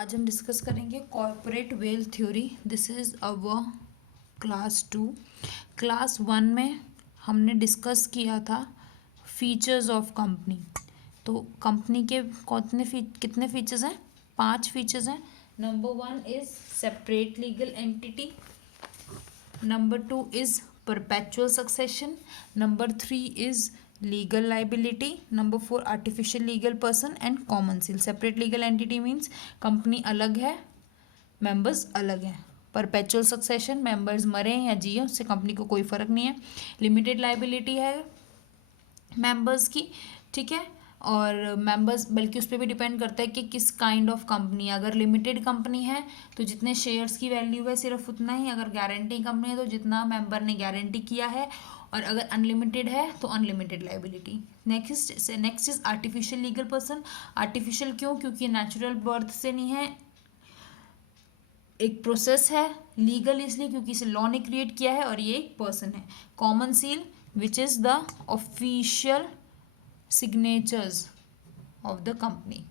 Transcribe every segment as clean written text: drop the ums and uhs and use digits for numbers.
आज हम डिस्कस करेंगे corporate wealth theory. This is our class 2। Class 1 में हमने डिस्कस किया था फीचर्स ऑफ कंपनी। तो कंपनी के कितने फीचर्स हैं? 5 फीचर्स हैं। Number 1 is separate legal entity, number 2 is perpetual succession, number 3 is legal liability, number 4 artificial legal person and common seal. Separate legal entity means company अलग है, members अलग हैं। Perpetual succession, members मरे या जिए उससे कंपनी को कोई फर्क नहीं है। लिमिटेड लाइबिलिटी है मेंबर्स की, ठीक है। और मेंबर्स बल्कि उस पर भी डिपेंड करता है कि किस काइंड ऑफ कंपनी। अगर लिमिटेड कंपनी है तो जितने शेयर्स की वैल्यू है सिर्फ उतना ही। अगर गारंटी कंपनी है तो जितना मेंबर ने गारंटी किया है। और अगर अनलिमिटेड है तो unlimited liability. Next is artificial legal person. Artificial क्यों? क्योंकि नेचुरल बर्थ से नहीं है, एक प्रोसेस है। लीगल इसलिए क्योंकि इसे लॉ ने क्रिएट किया है, और ये एक पर्सन है। Common seal which is the official signatures of the company,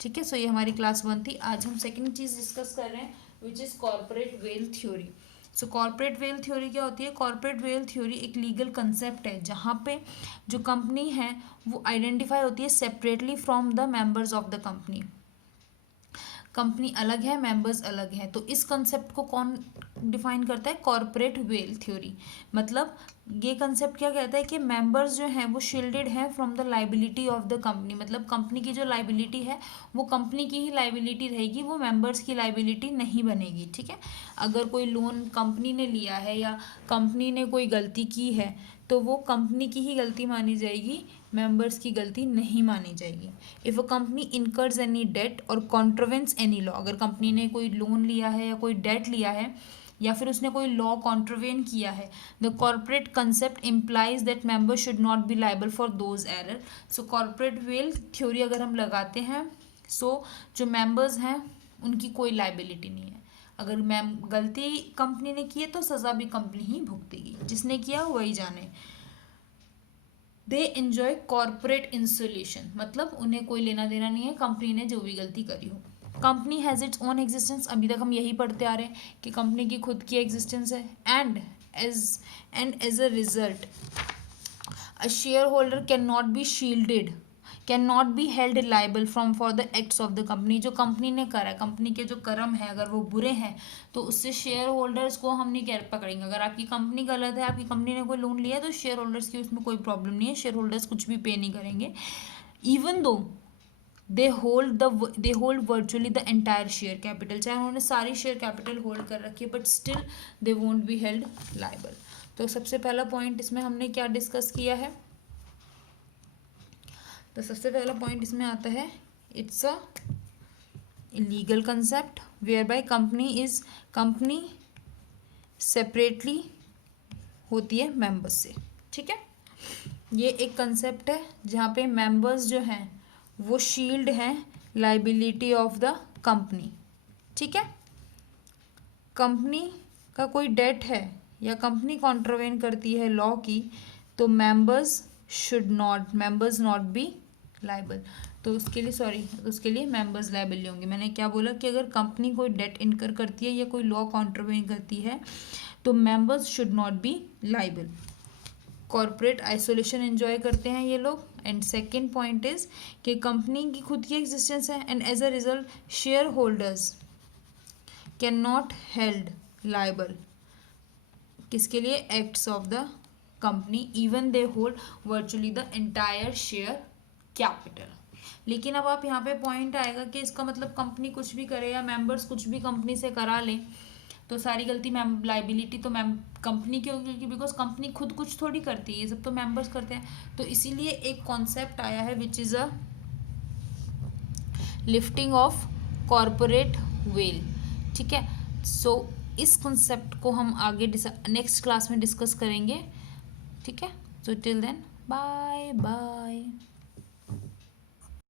ठीक है। सो ये हमारी क्लास 1 थी। आज हम सेकंड चीज डिस्कस कर रहे हैं which is corporate wealth theory. So corporate wealth theory क्या होती है? कॉर्पोरेट वेल्थ थ्योरी एक लीगल कंसेप्ट है जहाँ पे जो कंपनी है वो आइडेंटिफाई होती है separately from the members of the company. Company अलग है, मेंबर्स अलग हैं। तो इस कंसेप्ट को कौन डिफाइन करता है? Corporate wealth theory. मतलब ये कंसेप्ट क्या कहता है कि मेंबर्स जो हैं वो शील्डेड हैं from the liability of the company. मतलब कंपनी की जो लाइबिलिटी है वो कंपनी की ही लाइबिलिटी रहेगी, वो मेंबर्स की लाइबिलिटी नहीं बनेगी, ठीक है। अगर कोई लोन कंपनी ने लिया है या कंपनी ने कोई गलती की है तो वो कंपनी की ही गलती मानी जाएगी, मेंबर्स की गलती नहीं मानी जाएगी। If a company incurs any debt और कॉन्ट्रवेंस एनी लॉ, अगर कंपनी ने कोई लोन लिया है या कोई डेट लिया है या फिर उसने कोई लॉ कॉन्ट्रवेन किया है, the corporate concept implies that member should not be liable for those error. So corporate wealth theory अगर हम लगाते हैं, सो जो मेंबर्स हैं उनकी कोई लाइबिलिटी नहीं है। अगर गलती कंपनी ने की है तो सज़ा भी कंपनी ही भुगतेगी, जिसने किया वही जाने। दे एंजॉय कॉर्पोरेट इंसुलेशन, मतलब उन्हें कोई लेना देना नहीं है कंपनी ने जो भी गलती करी हो। Company has its own existence, अभी तक हम यही पढ़ते आ रहे हैं कि कंपनी की खुद की एग्जिस्टेंस है। As a result a shareholder can not be shielded, can not be held liable from for the acts of the company. जो कंपनी ने करा है, कंपनी के जो कर्म है अगर वो बुरे हैं तो उससे शेयर होल्डर्स को हम नहीं पकड़ेंगे। अगर आपकी कंपनी गलत है, आपकी कंपनी ने कोई लोन लिया है तो शेयर होल्डर्स की उसमें कोई प्रॉब्लम नहीं है, शेयर होल्डर्स कुछ भी पे नहीं करेंगे। Even though they hold virtually the entire share capital, चाहे उन्होंने सारी शेयर कैपिटल होल्ड कर रखी है, but still they won't be held liable. तो सबसे पहला पॉइंट इसमें हमने क्या डिस्कस किया है? तो सबसे पहला पॉइंट इसमें आता है, it's a legal concept whereby company separately होती है मेंबर्स से, ठीक है। ये एक कंसेप्ट है जहाँ पे मेंबर्स जो हैं वो शील्ड हैं लाइबिलिटी ऑफ द कंपनी, ठीक है। कंपनी का कोई डेट है या कंपनी कॉन्ट्रवेन करती है लॉ की तो मेंबर्स नॉट बी लाइबल। तो उसके लिए मेंबर्स लाइबल होंगे। मैंने क्या बोला कि अगर कंपनी कोई डेट इनकर करती है या कोई लॉ कॉन्ट्रवेन करती है तो members should not be liable. Corporate isolation enjoy करते हैं ये लोग। एंड सेकेंड पॉइंट इज कि कंपनी की खुद की एग्जिस्टेंस है and as a result shareholders can not held liable, किसके लिए? Acts of the company, even they hold virtually the entire share capital. लेकिन अब आप यहाँ पे पॉइंट आएगा कि इसका मतलब कंपनी कुछ भी करे या मेंबर्स कुछ भी कंपनी से करा लें तो सारी गलती लाइबिलिटी तो कंपनी की होगी, क्योंकि बिकॉज कंपनी खुद कुछ थोड़ी करती है, ये सब तो मेंबर्स करते हैं। तो इसीलिए एक कॉन्सेप्ट आया है which is a lifting of corporate veil, ठीक है। सो इस कॉन्सेप्ट को हम आगे नेक्स्ट क्लास में डिस्कस करेंगे, ठीक है। So till then bye bye.